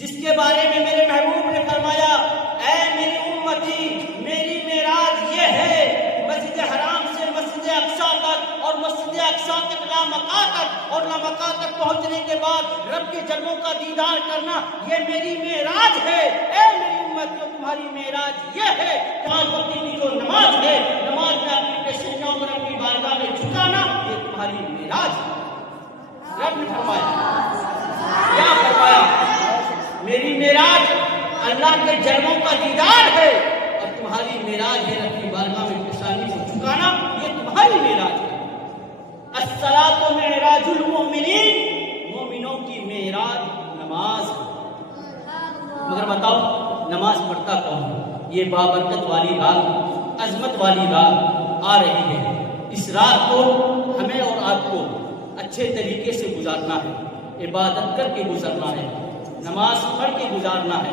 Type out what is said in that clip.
جس کے بارے میں میرے محبوب نے فرمایا اے میری امتی میری معراج یہ ہے مسجد حرام سے مسجد اقصی تک اور مسجد اقصی تک لامکہ تک اور لامکہ تک پہنچنے کے بعد رب کے جلووں کا دیدار کرنا یہ میری معراج ہے۔ اے میری امتیوں تمہاری معراج یہ ہے 5 وقت کی جو نماز ہے نماز میں اپنی پیشانیوں پر اپنی بارگاہ میں جھکانا یہ تمہاری معراج ہے۔ رب نے فرمایا کیا فرمایا میری معراج اللہ کے جلووں کا دیدار ہے اور تمہاری معراج ہے رب کی بارگاہ میں پیشانی کو جھکانا یہ تمہاری معراج ہے۔ الصلاۃ معراج المؤمنین مومنوں کی معراج نماز ہے۔ مگر بتاؤ نماز پڑھتا کون ہے؟ یہ بابرکت والی رات عظمت والی رات آ رہی ہے۔ اس رات کو ہمیں اور آپ کو اچھے طریقے سے گزارنا ہے، عبادت کر کے گزارنا ہے، نماز پڑھ کے گزارنا ہے۔